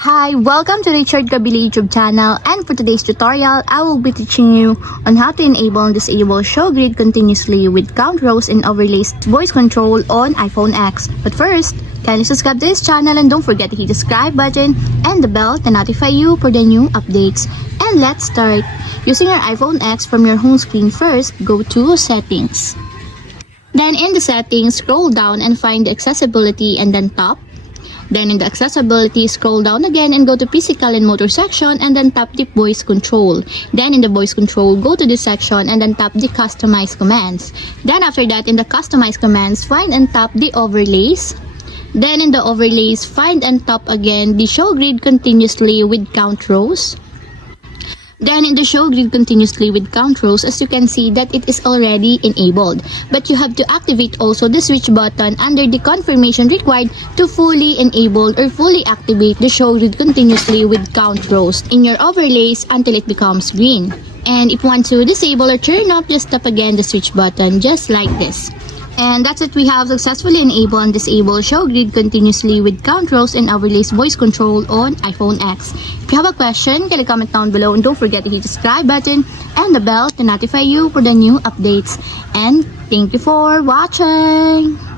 Hi, welcome to the Richard Kabili YouTube channel, and for today's tutorial, I will be teaching you on how to enable and disable show grid continuously with count rows and overlays voice control on iPhone X. But first, kindly subscribe to this channel and don't forget to hit the subscribe button and the bell to notify you for the new updates. And let's start. Using your iPhone X from your home screen first, go to Settings. Then in the settings, scroll down and find the accessibility and then tap. Then in the accessibility, scroll down again and go to physical and motor section and then tap the voice control. Then in the voice control, go to this section and then tap the customize commands. Then after that, in the customize commands, find and tap the overlays. Then in the overlays, find and tap again the show grid continuously with count rows. Then in the show grid continuously with count rows, as you can see that it is already enabled. But you have to activate also the switch button under the confirmation required to fully enable or fully activate the show grid continuously with count rows in your overlays until it becomes green. And if you want to disable or turn off, just tap again the switch button just like this. And that's it, we have successfully enabled and disabled show grid continuously with count rows and overlays voice control on iPhone X. If you have a question, can you comment down below and don't forget to hit the subscribe button and the bell to notify you for the new updates. And thank you for watching!